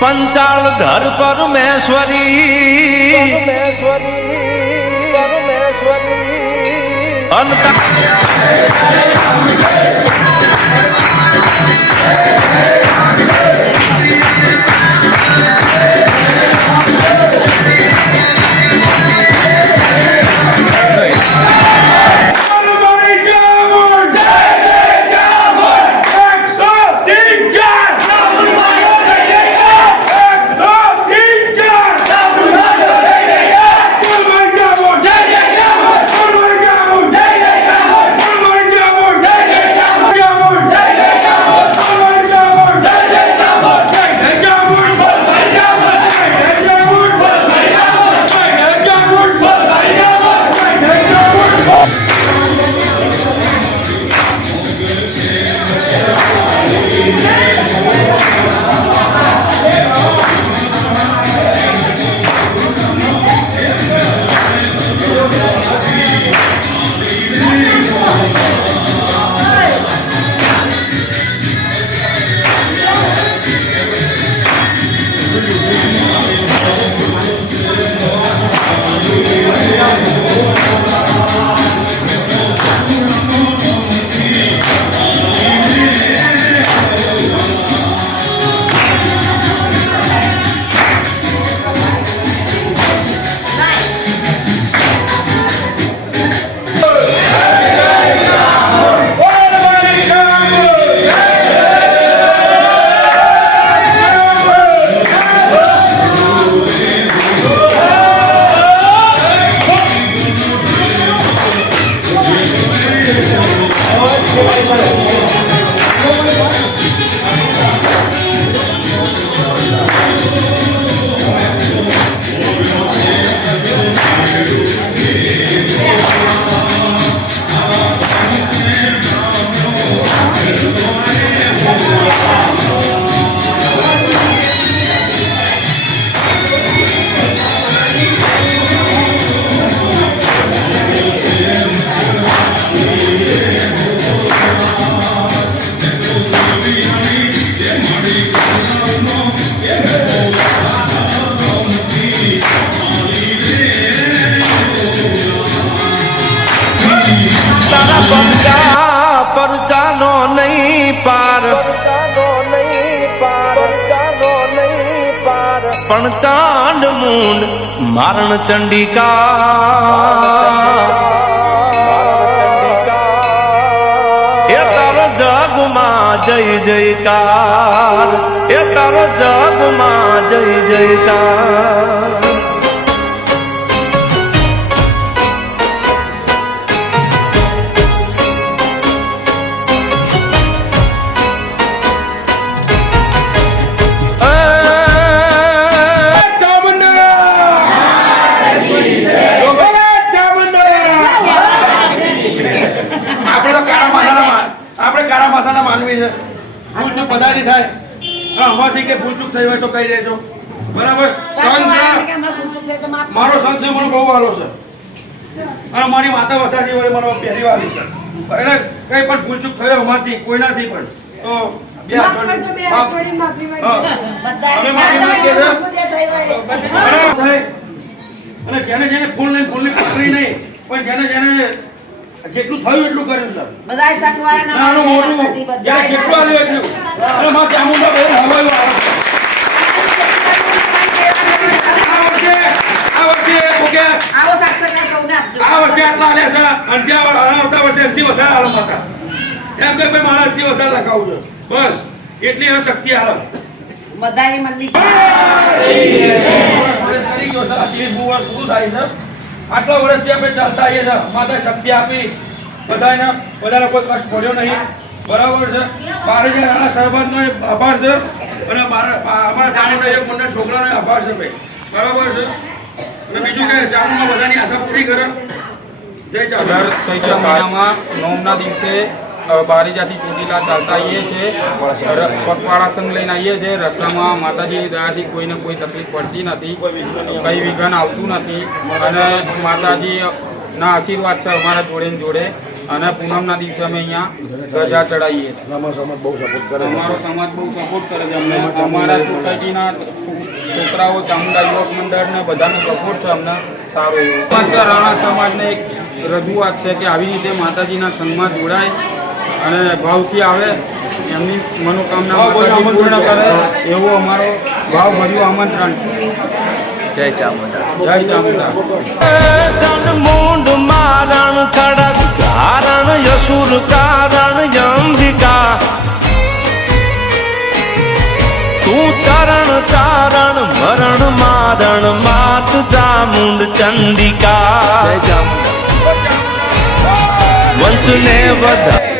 पंचाल घर परमेश्वरी अनका परचानो नहीं पार पंचांड मुंड मारण चंडिका ये तारो जग मां जय जयकार ये तारो जग मां जय जयकार પધારી થાય અમારથી કે ભૂલચૂક થઈ હોય તો કહી દેજો બરાબર મારો સંત છે મને બહુ વાલો છે અને મારી માતા વસાથી વડે મને પહેલી વાલી છે એટલે કઈ પણ ભૂલચૂક થયો અમારથી કોઈનાથી પણ તો અને જેને જેને ફૂલની પકડી નહીં પણ જેને જેને જેટલું થયું એટલું કર્યું સર બધાય સટવાળાના નાનું મોટું જ્યાં જેટલું આવ્યું એટલું અને માં ચામુંડા બહુ હવાયું આ વર્ષે આટલા આલ્યા છે અને આવતા વર્ષે એમથી વધારે આલમ હતા એમ કે ભાઈ મારા એમથી વધારે લખાવું છે બસ એટલી હવે શક્તિ આલો બધાની મનની પૂરું થાય છે આટલા વર્ષથી આપણે ચાલતા આવીએ છીએ માતા શક્તિ આપી બધાને કોઈ કષ્ટ પડ્યો નહીં બરાબર છે 12,000 નાના સરબતનો આભાર છે અને અમારા ચામુંડા એક મંડળ છોકરાનો આભાર છે ભાઈ બરાબર છે અને બીજું કે ચામુંડા બધાની આશા પૂરી કરે જય ચામુંડા ચૈત્ર મહિનામાં નોમના દિવસે બારીજાથી ચોટીલા ચાલતા આવીએ છીએ પગપાળા સંઘ લઈને આવીએ છીએ રસ્તામાં માતાજીની દયાથી કોઈને કોઈ તકલીફ પડતી નથી કંઈ વિઘન આવતું નથી અને માતાજીના આશીર્વાદ છે અમારા જોડે અને પૂનમના દિવસે અમે અહીંયા ધજા ચડાવીએ છીએ. અમારો સમાજ બહુ સપોર્ટ કરે છે અમને. અમારા સોસાયટીના છોકરાઓ ચામુંડા યુવક મંડળ ને બધાનો સપોર્ટ છે અમને સારો એવો. સમસ્ત રાણા સમાજને એક રજૂઆત છે કે આવી રીતે માતાજીના સંઘમાં જોડાય અને ભાવથી આવે, એમની મનોકામના માતાજી પૂર્ણ કરે એવો અમારો ભાવભર્યું આમંત્રણ છે. જય ચામુંડા. જય ચામુંડા. ચંડમુંડ મારણ ખડક ધારણ યસુર કારણ અંબિકા તું તરણ તારણ મરણ મારણ માત ચામુંડ ચંડિકા જય ચામુંડા. વંશને વધા